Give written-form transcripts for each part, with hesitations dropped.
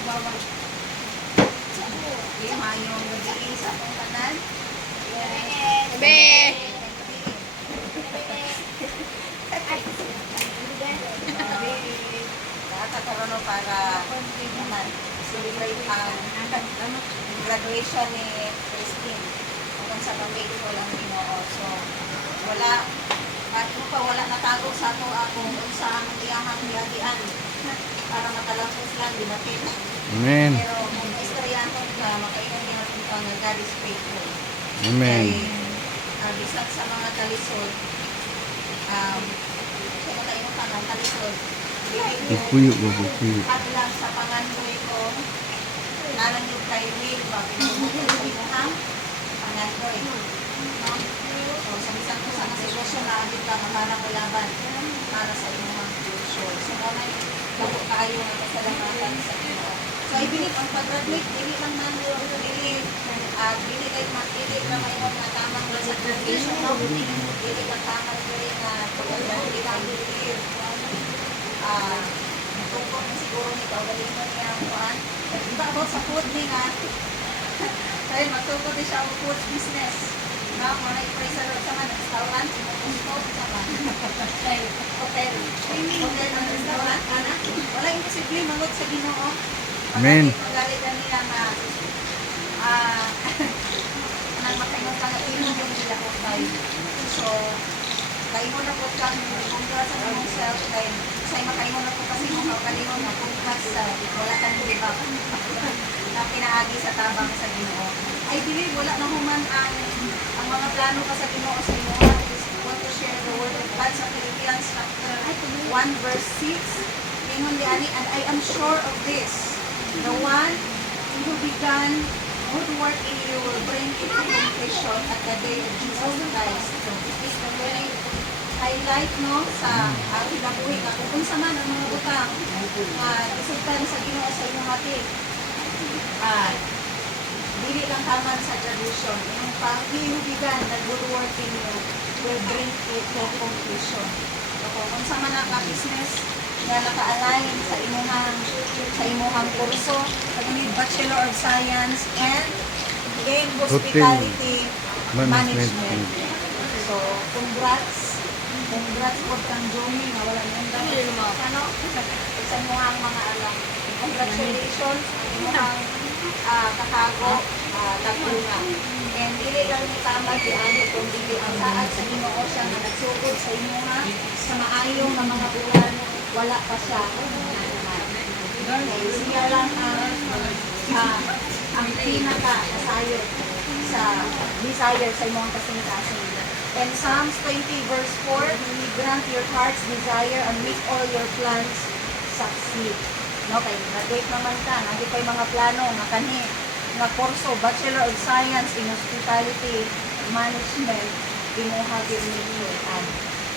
bawal. Okay, mayong gabi sa akong tanan. Be! Kakaroon para naman celebrate ang graduation ni Christine. Kung sa pag-faithful ang Ginoo. So, wala, at pa wala natago sa ato akong unsa ang iyahang niagian para matalapos lang, di ba? Amen. Pero kung istoryahan ka, makaingon natin ka nga God is faithful. Amen. Kay, bisag sa mga talisod, sa mga inong ka ng talisod, Bukuyo ba, bukuyo. hadlang sa pangandoy ko, nalang yung kay Will, pinubukol sa imuhang pangandoy. No? So, sa bisag ko sa mga sitwasyon na agad ka makarang laban para sa imuhang future. So, muna yung labo tayo na pasalamatan sa Ginoo. So, I believe ang pag-graduate, dili lang man yun, dili kay matili na mayroon na tamang resignation, no? Dili ka tamang rin na pag-graduate ang believe. Tungkol na siguro ni Kaugaling mo niya ang kuhan. Iba about sa food ni nga, dahil magtungkol din siya ang food business. Na, kung na-ipray sa mga restaurant, sinukusto sa mga hotel. Hotel ng restaurant, ana. Wala imposible mangot sa Ginoo. Amen. Pagalitan niya na nang makaingon ka nga inom yung nila ko tayo. So, kaingon na po kang congrats sa mong self kay say makaingon na po kasi mong kaugalingon na congrats sa wala kang tulibak na pinaagi sa tabang sa Ginoo. I believe wala na human ang mga plano ka sa Ginoo sa Ginoo. I just want to share the word of God sa Philippians chapter 1 verse 6. Ingon di ani, and I am sure of this, the one who began good work in you will bring it to completion at the day of Jesus Christ. So, this is the very highlight, no, sa kinabuhi ka. Kung unsa man ang mga utang isultan sa Ginoo sa inyong hati, dili lang taman sa tradition. Yung panghihubigan na good work in you will bring it to completion. So, kung unsa man ang business nga naka-align sa imuhang kurso, pag-need Bachelor of Science and in Hospitality Management. So, congrats po kang Jomi, nga wala niyong dahil ano, sa imuhang mga alam. Congratulations, imuhang kakago, tagunga. And dili lang ni tama di ani kung dili ang saad sa Ginoo siya nga nagsugod sa imuha sa maayong nga mga bulan wala pa siya. Okay, siya lang ang pinaka desire sa imong kasing-kasing. And Psalms 20 verse 4, He grant your heart's desire and make all your plans succeed. No, kay graduate naman ka, nandito kay mga plano nga kanhi nga kurso Bachelor of Science in Hospitality Management imuha gyud ninyo.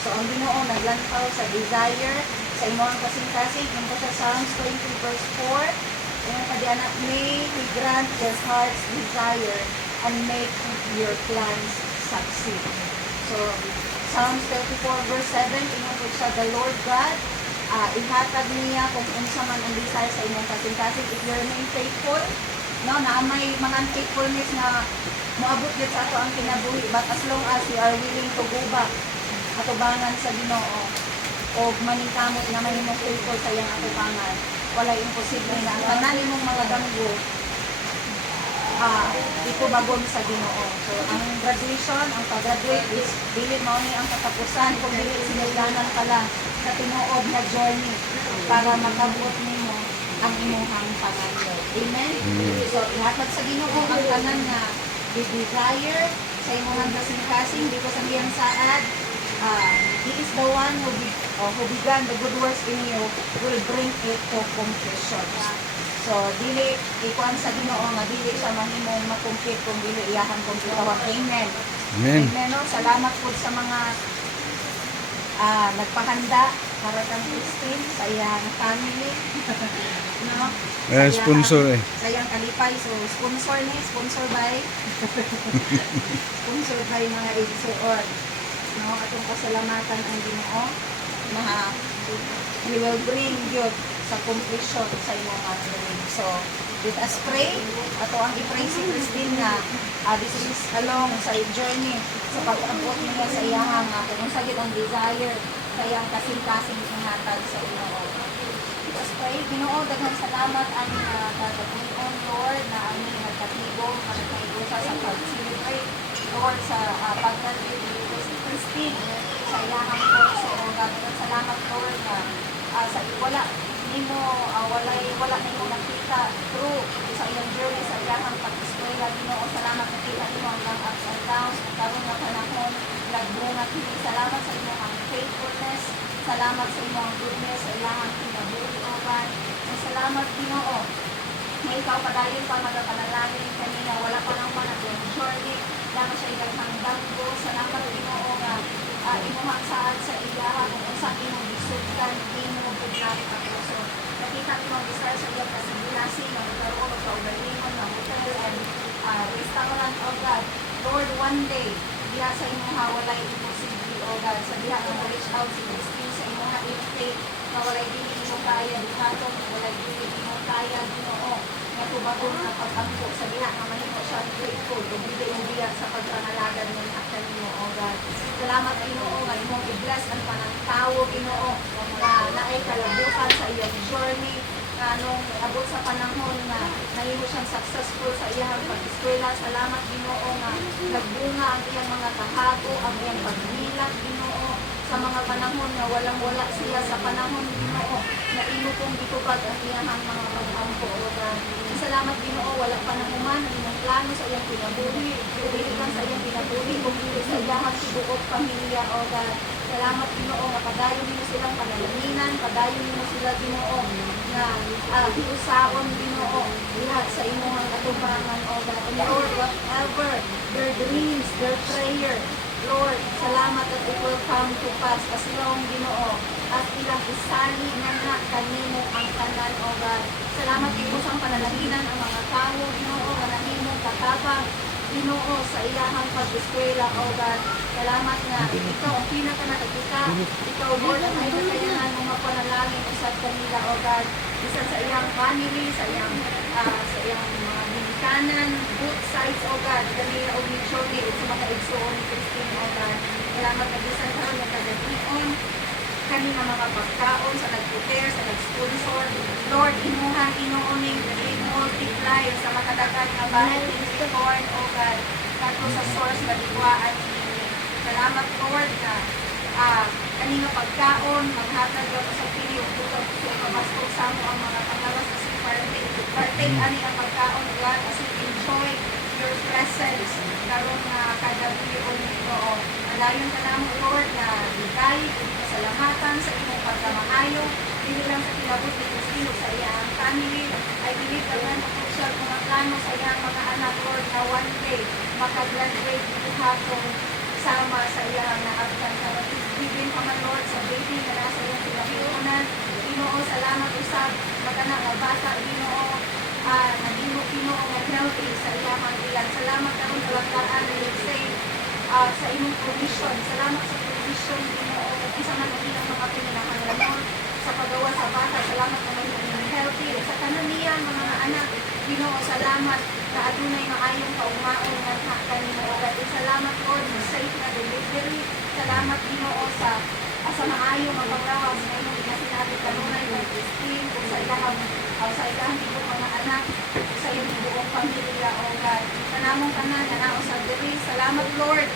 So ang Ginoo naglantaw sa desire sa imong kasing-kasing nung sa Psalms 20 verse 4, yung kadiana, may He grant your heart's desire and make your plans succeed. So Psalms 34 verse 7, ingon po siya, the Lord God, ihatag niya kung unsa man ang desire sa imong kasing-kasing if you remain faithful, no, na may mga unfaithfulness na moabot gid sa ato ang kinabuhi, but as long as we are willing to go back atubangan sa Ginoo o maningkamot na mahimong faithful sa iyang atubangan, wala imposible na ang tanan nimong mga damgo ito bagon sa Ginoo. So ang graduation, ang pag-graduate is dili mao ni ang katapusan kung dili sinugdanan ka lang sa tinuod na journey para makabot nimo ang imuhang pangayo. Amen? So ihatag sa Ginoo ang tanan nga desire sa imuhang kasing-kasing dito sa iyang saad. He is the one who began the good works in you will bring it to completion. So, dili ikuan sa Ginoo nga dili siya mahimong makumplit kung dili iyahang kumplitawang. Amen. Amen. Amen. No? Salamat po sa mga nagpahanda para kang Christine sa iyang family. No? Sponsor eh. Sa iyang kalipay. So, sponsor by sponsor by mga igsuon. No, atong pasalamatan ang Ginoo na He will bring you sa completion sa imong mga dream. So, let us pray. Ato ang i-pray si Christine na this is along sa journey sa pag-abot niya sa iyahang kung sagid ang desire kaya ang kasing-kasing ingatan sa Ginoo. Let us pray. Ginoo, daghang salamat ang kagabuon, Lord, na aming nagkatibong, sa pag-celebrate, Lord, sa pag-graduate ni Christine sa iyahang kurso. Daghang salamat, Lord, na sa wala nimo wala nimo nakita through sa iyang journey sa iyang pag-eskwela. Ginoo, salamat nakita nimo ang ups and downs karon nga panahon nagbunga kini. Salamat sa imong faithfulness, salamat sa imong goodness sa iyang kinabuhi, O God. Salamat, Ginoo, na ikaw padayon pa magapanalangin kanina wala pa nang managing journey lamang siya ilang danggo. Salamat, Ginoo, nga imuhang saad sa iyaha kung unsa imong gisugdan imong paglabi ka puso. Nakita imong desire sa iyang kasibilasi na magkaroon ng kaugalingon ng hotel and restaurant, O God. Lord, one day diha sa imuha walay imposible, O God. Sa diha nga reach out si Christine sa imuha imitate na walay dili imong kaya dihatong walay dili imong kaya, Ginoo, nga tubagon na pag-ampo sa diha nga mahimo siya grateful kung dili mo diha sa pagpangalagan ng akan nimo, O God. Salamat, Ginoo, nga imong i-bless ang panangtawo, Ginoo, na naay kalabutan sa iyang journey nung abot sa panahon na nahimo siyang successful sa iyang pag-eskwela. Salamat, Ginoo, nga nagbunga ang iyang mga kahago, ang iyang pagbilang, Ginoo, sa mga panahon na walang-wala siya sa panahon, Ginoo, na imo kong gitubag ang iyang mga pag-ampo, O God. Salamat, Ginoo, wala pa nang human ang imong plano sa iyang kinabuhi, dili lang sa iyang kinabuhi, kundi sa iyang tibuok pamilya, O God. Salamat, Ginoo, nga padayon nimo silang panalangin, padayon nimo sila, Ginoo, na hiusaon, Ginoo, lahat sa imong katubangan, O God. And Lord, whatever their dreams, their prayer, Lord, salamat that it will come to pass as long, Ginoo, at ilang isali na kanimo ang tanan, O God. Salamat imo sa panalahinan ang mga tao, Ginoo, nga nahimong katabang, Ginoo, sa iyahang pag-eskwela, O God. Salamat nga ikaw ang pinaka nakikita, ikaw, Lord, ang may kakayanan ng mga panalangin usad kanila, O God. Isa sa iyang family, sa iyang mga binikanan, both sides, O God, kanila o ni Chody, sa mga igsoon ni Christine, O God. Salamat na bisan karon nga kagation kanina mga pagkaon sa nag-prepare, sa nag-sponsor. Lord, imuhang inuuning i-multiply sa makadagan nga bahay ni Lord, O God, kato sa source na diwaan ini. Salamat, Lord, na kanina pagkaon, maghatag lang sa pili, uputang sa pamastog sa mo ang mga pangalas na si partake ani ang pagkaon, God, as we enjoy your presence karon nga kagabi o nito. Alayon ka namo, Lord, na bigay salamatan sa imong pagkamaayo, dili lang sa kilabot ni Christine sa iyang family. I believe that man siya mga plano sa iyang mga anak, Lord, na one day makagraduate dito hatong sama sa iyang naabtan ka. Bibin pa man, Lord, sa baby na nasa iyong pinahiunan. Ginoo, salamat usab magana nga bata, Ginoo, nagimo, Ginoo, nga healthy sa iyang ilan. Salamat karon sa laktaan ni Lindsay sa imong provision. Salamat sa provision, Ginoo, isa man ang ilang mga pinanahanglanon sa paggawa sa bata. Salamat na may healthy sa tanan niya mga anak, Ginoo. Salamat na adunay maayong kaumaon nga kanimo, O God. Salamat, Lord, sa safe na delivery. Salamat, Ginoo, sa maayong magpanglawas na imong ginasinabi kanunay ng Christine kung sa ilahang ibang mga anak, sa iyong buong pamilya, O God. Kanamong tanan na nao sa diri. Salamat, Lord,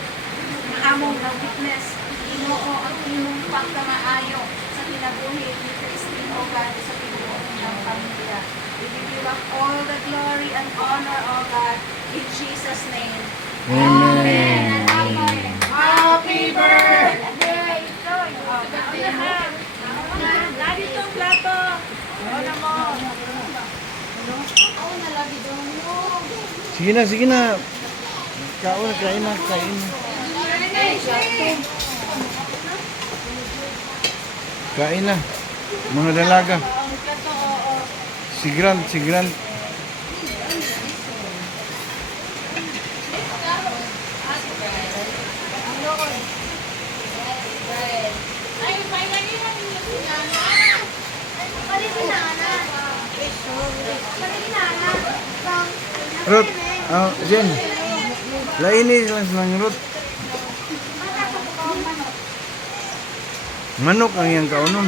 na among na witness, Ginoo, ang imong pagkamaayo sa kinabuhi ni Christine, O God, sa tibuok niyang pamilya. We give you all the glory and honor, O God, in Jesus' name. Amen. Happy birthday! Lagi itong plato. Ano mo? Sige na. Kain na. Kain na. Mga dalaga. Si Grant. Ay, may nalihan niyo siya. Ay, Ruth, Jen. Laini lang silang Ruth. Manok ang iyang kaunon.